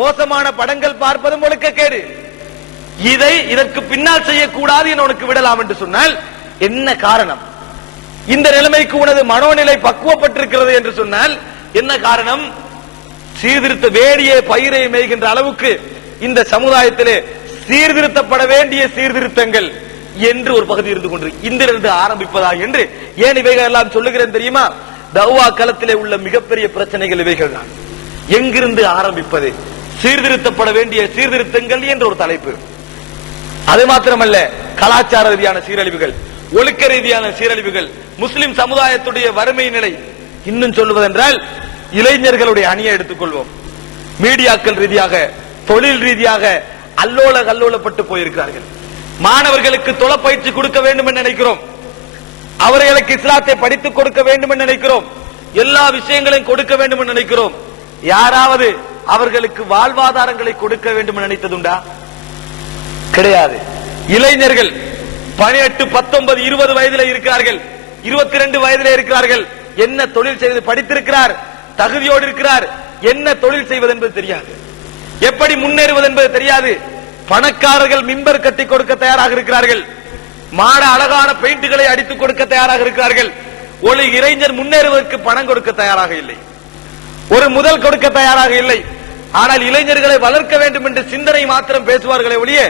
மோசமான படங்கள் பார்ப்பதும் ஒழுக்கக்கேடு. இதற்கு பின்னால் செய்யக்கூடாது என உனக்கு விடலாம் என்று சொன்னால் என்ன காரணம்? இந்த நிலைமைக்கு உனது மனோநிலை பக்குவப்பட்டிருக்கிறது என்று சொன்னால் என்ன காரணம்? சீர்திருத்த வேடிய பயிரை மேய்கின்ற அளவுக்கு இந்த சமுதாயத்திலே சீர்திருத்தப்பட வேண்டிய சீர்திருத்தங்கள் என்று ஒரு பகுதி இருந்து கொண்டு இந்திலிருந்து ஆரம்பிப்பதா என்று ஏன் இவைகள் எல்லாம் சொல்லுகிறேன் தெரியுமா? தௌவா களத்திலே உள்ள மிகப்பெரிய பிரச்சனைகள் இவைகள் தான். எங்கிருந்து ஆரம்பிப்பது? சீர்திருத்தப்பட வேண்டிய சீர்திருத்தங்கள் என்ற ஒரு தலைப்பு. அது மாத்திரமல்ல, கலாச்சார ரீதியான சீரழிவுகள், ஒழுக்க ரீதியான சீரழிவுகள், முஸ்லிம் சமுதாயத்துடைய வறுமை நிலை, இன்னும் சொல்லுவதென்றால் இளைஞர்களுடைய அணியை எடுத்துக்கொள்வோம். மீடியாக்கள் ரீதியாக தொழில் ரீதியாக அல்லோல கல்லோலப்பட்டு போயிருக்கிறார்கள். மாணவர்களுக்கு தொலைப்பயிற்சி கொடுக்க வேண்டும் என்று நினைக்கிறோம், அவர்களுக்கு இஸ்லாத்தை படித்துக் கொடுக்க வேண்டும் என்று நினைக்கிறோம், எல்லா விஷயங்களையும் கொடுக்க வேண்டும் என்று நினைக்கிறோம். யாராவது அவர்களுக்கு வாழ்வாதாரங்களை கொடுக்க வேண்டும் என்று நினைத்ததுண்டா? கிடையாது. இளைஞர்கள் 18, 19, 20 வயதிலே இருக்கிறார்கள், 22 வயதிலே இருக்கிறார்கள். என்ன தொழில் செய்வது? படித்திருக்கிறார், தகுதியோடு இருக்கிறார், என்ன தொழில் செய்வது என்பது தெரியாது, எப்படி முன்னேறுவது என்பது தெரியாது. பணக்காரர்கள் மிம்பர் கட்டி கொடுக்க தயாராக இருக்கிறார்கள், மாட அழகான பெயிண்டுகளை அடித்துக் கொடுக்க தயாராக இருக்கிறார்கள். ஒரு இளைஞர் முன்னேறுவதற்கு பணம் கொடுக்க தயாராக இல்லை, ஒரு முதல் கொடுக்க தயாராக இல்லை. ஆனால் இளைஞர்களை வளர்க்க வேண்டும் என்று சிந்தனை மாத்திரம் பேசுவார்களே ஒழிய,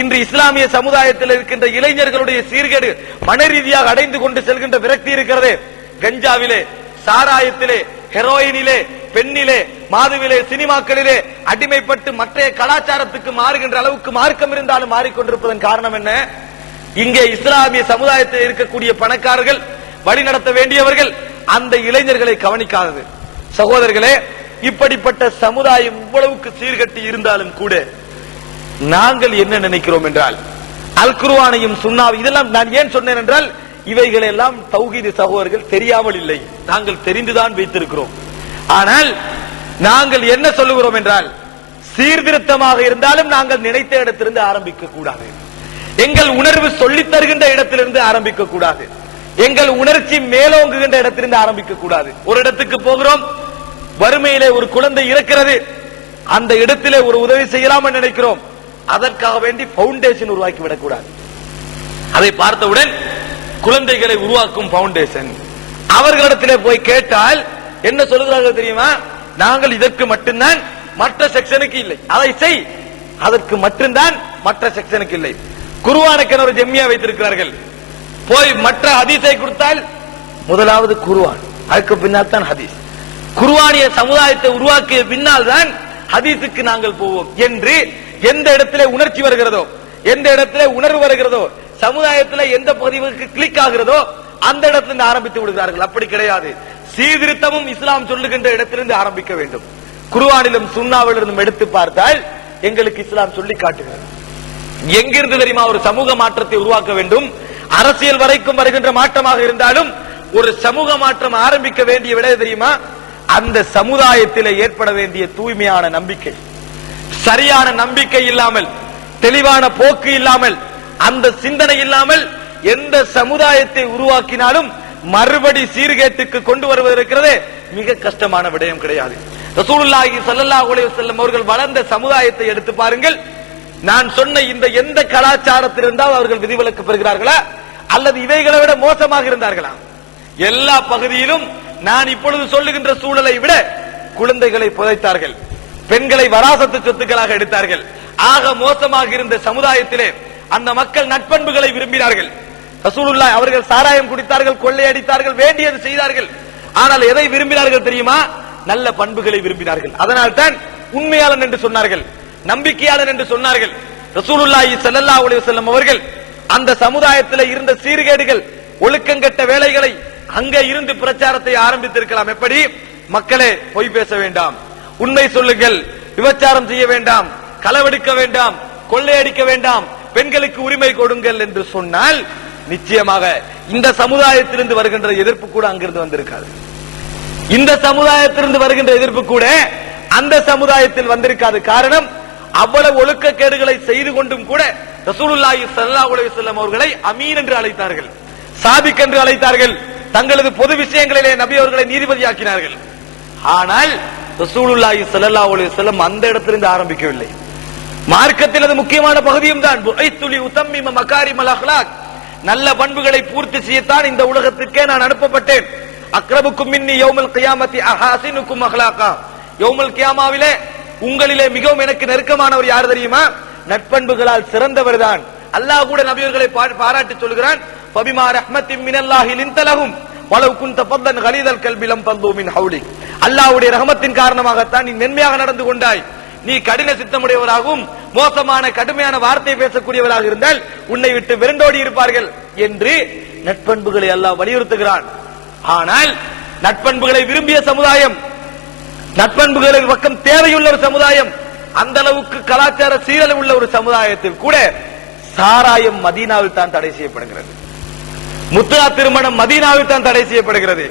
இன்று இஸ்லாமிய சமுதாயத்தில் இருக்கின்ற இளைஞர்களுடைய சீர்கேடு மன ரீதியாக அடைந்து கொண்டு செல்கின்ற விரக்தி இருக்கிறது. கஞ்சாவிலே, சாராயத்திலே, ஹெரோயினிலே, பெண்ணிலே, மாதுவிலே, சினிமாக்களிலே அடிமைப்பட்டு மற்ற கலாச்சாரத்துக்கு மாறுகின்ற அளவுக்கு மார்க்கம் இருந்தாலும் மாறிக்கொண்டிருப்பதன் காரணம் என்ன? இங்கே இஸ்லாமிய சமுதாயத்தில் இருக்கக்கூடிய பணக்காரர்கள், வழிநடத்த வேண்டியவர்கள் அந்த இளைஞர்களை கவனிக்காதது. சகோதரர்களே, இப்படிப்பட்ட சமுதாயம் இவ்வளவுக்கு சீர்கட்டி இருந்தாலும் கூட நாங்கள் என்ன நினைக்கிறோம் என்றால், அல் குர்ஆனையும் சுன்னாவை இதெல்லாம் நான் ஏன் சொன்னேன் என்றால், இவைகள் எல்லாம் தௌஹீத் சகோதரர்கள் தெரியாமல் இல்லை, நாங்கள் தெரிந்துதான் வைத்திருக்கிறோம். ஆனால் நாங்கள் என்ன சொல்லுகிறோம் என்றால், சீர்திருத்தமாக இருந்தாலும் நாங்கள் நினைத்த இடத்திலிருந்து ஆரம்பிக்க கூடாது, எங்கள் உணர்வு சொல்லித் தருகின்ற இடத்திலிருந்து ஆரம்பிக்க கூடாது, எங்கள் உணர்ச்சி மேலோங்குகின்ற இடத்திலிருந்து ஆரம்பிக்க கூடாது. ஒரு இடத்துக்கு போகிறோம், வறுமையிலே ஒரு குழந்தை இருக்கிறது, அந்த இடத்திலே ஒரு உதவி செய்யலாம் என்று நினைக்கிறோம், அதற்காக வேண்டி பவுண்டேஷன் உருவாக்கி விடக்கூடாது. அதை பார்த்தவுடன் குழந்தைகளை உருவாக்கும் பவுண்டேஷன், அவர்களிடத்திலே போய் கேட்டால் என்ன சொல்லுகிறார்கள் தெரியுமா? நாங்கள் இதற்கு மட்டும்தான், மற்ற செக்ஷனுக்கு இல்லை, அதை செய், அதற்கு மட்டும்தான், மற்ற செக்ஷனுக்கு இல்லை. குர்ஆனுக்கு ஒரு ஜெம்மியா வைத்திருக்கிறார்கள், போய் மற்ற ஹதீஸை கொடுத்தால் முதலாவது குர்ஆன், அதுக்கு பின்னால் தான் ஹதீஸ். குர்ஆனிய சமுதாயத்தை உருவாக்கிய பின்னால் தான் ஹதீஸுக்கு நாங்கள் போவோம் என்று எந்த இடத்திலே உணர்ச்சி வருகிறதோ, எந்த இடத்திலே உணர்வு வருகிறதோ, சமுதாயத்தில் எந்த பதிவுக்கு கிளிக் ஆகிறதோ அந்த இடத்திலிருந்து ஆரம்பித்து விடுகிறார்கள். அப்படி கிடையாது. சீர்திருத்தமும் இஸ்லாம் சொல்லுகின்ற இடத்திலிருந்து ஆரம்பிக்க வேண்டும். குர்ஆனிலும் சுன்னாவிலிருந்தும் எடுத்து பார்த்தால் எங்களுக்கு இஸ்லாம் சொல்லி காட்டுகிறது. எங்கிருந்து தெரியுமா ஒரு சமூக மாற்றத்தை உருவாக்க வேண்டும்? அரசியல் வரைக்கும் வருகின்ற மாற்றமாக இருந்தாலும் ஒரு சமூக மாற்றம் ஆரம்பிக்க வேண்டிய விட தெரியுமா? அந்த சமுதாயத்தில் ஏற்பட வேண்டிய தூய்மையான நம்பிக்கை, சரியான நம்பிக்கை இல்லாமல், தெளிவான போக்கு இல்லாமல், அந்த சிந்தனை இல்லாமல் எந்த சமுதாயத்தை உருவாக்கினாலும் மறுபடி சீர்கேட்டுக்கு கொண்டு வருவது இருக்கிறது மிக கஷ்டமான விடயம் கிடையாது. ரசூலுல்லாஹி ஸல்லல்லாஹு அலைஹி வஸல்லம் அவர்கள் வளர்ந்த சமுதாயத்தை எடுத்து பாருங்கள். நான் சொன்ன இந்த எந்த கலாச்சாரத்தில் இருந்தால் அவர்கள் விதிவிலக்கு பெறுகிறார்களா அல்லது இவைகளை விட மோசமாக இருந்தார்களா? எல்லா பகுதியிலும் நான் இப்பொழுது சொல்லுகின்ற சூழலை விட குழந்தைகளை புதைத்தார்கள், பெண்களை வராசத்து சொத்துக்களாக எடுத்தார்கள். ஆக மோசமாக இருந்த சமுதாயத்திலே அந்த மக்கள் நட்பண்புகளை விரும்பினார்கள். ரசூலுல்லாஹ் அவர்கள் சாராயம் குடித்தார்கள், கொள்ளையடித்தார்கள், வேண்டியது செய்தார்கள். ஆனால் எதை விரும்பினார்கள் தெரியுமா? நல்ல பண்புகளை விரும்பினார்கள். அதனால் தான் உண்மையாளன் என்று சொன்னார்கள், நம்பிக்கையாளன் என்று சொன்னார்கள். ரசூலுல்லாஹி ஸல்லல்லாஹு அலைஹி வஸல்லம் அவர்கள் அந்த சமுதாயத்தில் இருந்த சீர்கேடுகள், ஒழுக்கங்கெட்ட வேலைகளை அங்கே இருந்து பிரச்சாரத்தை ஆரம்பித்திருக்கலாம். எப்படி? மக்களே, பொய் பேச வேண்டாம், உண்மை சொல்லுங்கள், விபச்சாரம் செய்ய வேண்டாம், களவெடுக்க வேண்டாம், கொள்ளையடிக்க வேண்டாம், பெண்களுக்கு உரிமை கொடுங்கள் என்று சொன்னால் நிச்சயமாக இந்த சமுதாயத்திலிருந்து வருகின்ற எதிர்ப்பு கூட அங்கிருந்து வந்திருக்காது. இந்த சமுதாயத்திலிருந்து வருகின்ற எதிர்ப்பு கூட அந்த சமுதாயத்தில் வந்திருக்காது. காரணம், அவ்வளவு ஒழுக்கக்கேடுகளை செய்து கொண்டும் கூட ரசூலுல்லாஹி ஸல்லல்லாஹு அலைஹி வஸல்லம் அவர்களை அமீன் என்று அழைத்தார்கள், சாதிக் என்று அழைத்தார்கள், தங்களது பொது விஷயங்களிலே நபி அவர்களை நீதிபதியாக்கினார்கள். ஆனால் ரசூலுல்லாஹி ஸல்லல்லாஹு அலைஹி வஸல்லம் அந்த இடத்திலிருந்து ஆரம்பிக்கவில்லை. மார்க்கத்தில் அது முக்கியமான பகுதியும் தான். புஐத்துலி உதம்மிம மகாரிமல் அக்லாக், நல்ல பண்புகளை பூர்த்தி செய்யத்தான் இந்த உலகத்திற்கே நான் அனுப்பப்பட்டேன். அக்ரபுக்கும் மின்னி யௌமல் கியாமத்தி அஹாசினுக்கும் அக்லாகா, யௌமல் கியாமாவிலே உங்களிலே மிகவும் எனக்கு நெருக்கமானவர் யார் தெரியுமா? நட்பண்புகளால் சிறந்தவர் தான். அல்லாஹ் கூட நபியர்களை பாராட்டி சொல்கிறான், ஃபபிமா ரஹ்மத்தின் மினல்லாஹி லின்தலஹும் வலவ் குன்த ஃபத்தன் கலீதல் கல்பி லம் ஃபந்து மின் ஹவுலிக். அல்லாஹ்வுடைய ரஹமத்தின் காரணமாகத்தான் நீ மென்மையாக நடந்து கொண்டாய். நீ கடின சித்தமுடையவராகவும் மோசமான கடுமையான வார்த்தை பேசக்கூடியவராக இருந்தால் உன்னை விட்டு விரண்டோடி இருப்பார்கள் என்று நட்பண்புகளை அல்லாஹ் வலியுறுத்துகிறான். ஆனால் நட்பண்புகளை விரும்பிய சமுதாயம், நட்பண்புகளின் பக்கம் தேவையுள்ள ஒரு சமுதாயம், அந்த அளவுக்கு கலாச்சார சீரழிவு உள்ள ஒரு சமுதாயத்தில் கூட சாராயம் மதீனாவில் தான் தடை செய்யப்படுகிறது. முத்ரா திருமணம் மதீனாவில் தான் தடை செய்யப்படுகிறது.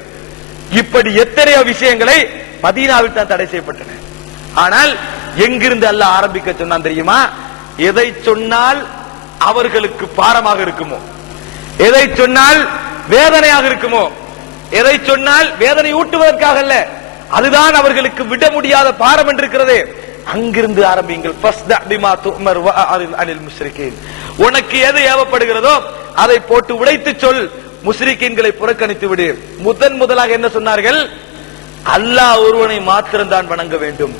இப்படி எத்தனையோ விஷயங்களை மதீனாவில் தான் தடை செய்யப்பட்டன. ஆனால் எங்கிருந்து அல்லாஹ் ஆரம்பிக்க சொன்னான் தெரியுமா? எதை சொன்னால் அவர்களுக்கு பாரமாக இருக்குமோ, எதை சொன்னால் வேதனையாக இருக்குமோ, எதை சொன்னால் வேதனை ஊட்டுவதற்காக அல்ல, அதுதான் அவர்களுக்கு விட முடியாத பாரம் என்றிருக்கிறது, அங்கிருந்து ஆரம்பிங்கள். உனக்கு எது ஏவப்படுகிறதோ அதை போட்டு உடைத்து சொல், முஸ்ரிக்கீன்களை புறக்கணித்து விடு. முதலாக என்ன சொன்னார்கள்? அல்லாஹ் ஒருவனை மாத்திரம்தான் வணங்க வேண்டும்.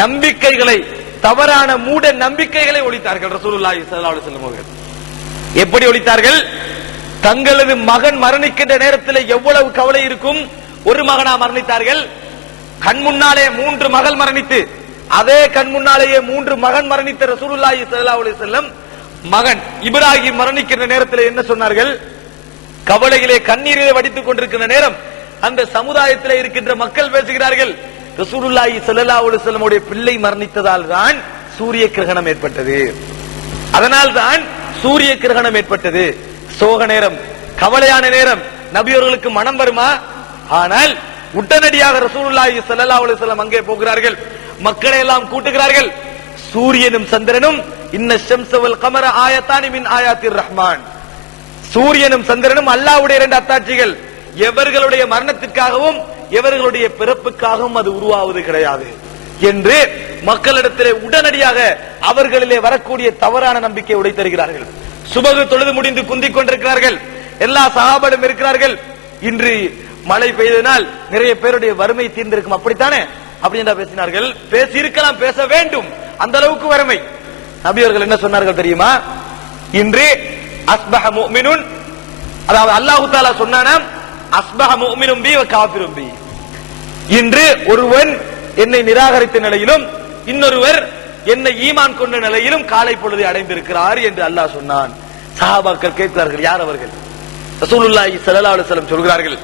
நம்பிக்கைகளை, தவறான மூட நம்பிக்கைகளை ஒழித்தார்கள் ரசூலுல்லாஹி ஸல்லல்லாஹு அலைஹி வஸல்லம் அவர்கள். எப்படி ஒழித்தார்கள்? தங்களது மகன் மரணிக்கின்ற நேரத்தில் எவ்வளவு கவலை இருக்கும். ஒரு மகனா மரணித்தார்கள், கண் முன்னாலே 3 மகள் மரணித்து, அதே கண் முன்னாலேயே 3 மகன் மரணித்த ரசூலுல்லாஹி ஸல்லல்லாஹு அலைஹி வஸல்லம் மகன் இப்ராஹிம் மரணிக்கின்ற நேரத்தில் என்ன சொன்னார்கள்? கவலையிலே கண்ணீரிலே வடித்துக் கொண்டிருக்கின்ற நேரம் அந்த சமுதாயத்தில் இருக்கின்ற மக்கள் பேசுகிறார்கள், ரசூலுல்லாஹி ஸல்லல்லாஹு அலைஹி வஸல்லம் உடைய பிள்ளை மரணித்ததால் தான் சூரிய கிரகணம் ஏற்பட்டது, அதனால் தான் சூரிய கிரகணம் ஏற்பட்டது. சோக நேரம், கவலையான நேரம், நபியவர்களுக்கு மனம் வருமா? ஆனால் உடனடியாக ரசூலுல்லாஹி ஸல்லல்லாஹு அலைஹி வஸல்லம் அங்கே போகிறார்கள், மக்களை எல்லாம் கூட்டுகிறார்கள். சூரியனும் சந்திரனும் இன்ன ஷம்ஸ வல் கமர ஆயத்தானி மின் ஆயாத்திர் ரஹ்மான், சூரியனும் சந்திரனும் அல்லாஹ்வுடைய 2 அத்தாட்சிகள், எவர்களுடைய மரணத்திற்காகவும் எவர்களுடைய பிறப்புக்காகவும் அது உருவாவது கிடையாது என்று மக்களிடத்திலே உடனடியாக அவர்களிலே வரக்கூடிய தவறான நம்பிக்கை உடைத்தருகிறார்கள். சுபகு தொழுது முடிந்து குந்திக் கொண்டிருக்கிறார்கள், எல்லா சஹாபாவும் இருக்கிறார்கள். இன்று மழை பெய்ததனால் நிறைய பேருடைய வறுமை தீர்ந்திருக்கும், அப்படித்தானே? அப்படி என்று பேசினார்கள். பேசி இருக்கலாம், பேச வேண்டும், அந்த அளவுக்கு வறுமை. நபி அவர்கள் என்ன சொன்னார்கள் தெரியுமா? இன்று அஸ்பஹ முஃமினுன், அதாவது அல்லாஹ் தஆலா சொன்னானாம், அஸ்பஹ முஃமினும் பி வ காஃபிரும் பி. இன்று ஒருவன் என்னை நிராகரித்த நிலையிலும் இன்னொருவர் என்னை ஈமான் கொண்ட நிலையிலும் காலை பொழுதை அடைந்திருக்கிறார் என்று அல்லாஹ் சொன்னான். சஹாபாக்கள் கேட்கிறார்கள், யார் அவர்கள்? ரசூலுல்லாஹி ஸல்லல்லாஹு அலைஹி வஸல்லம் சொல்கிறார்கள்,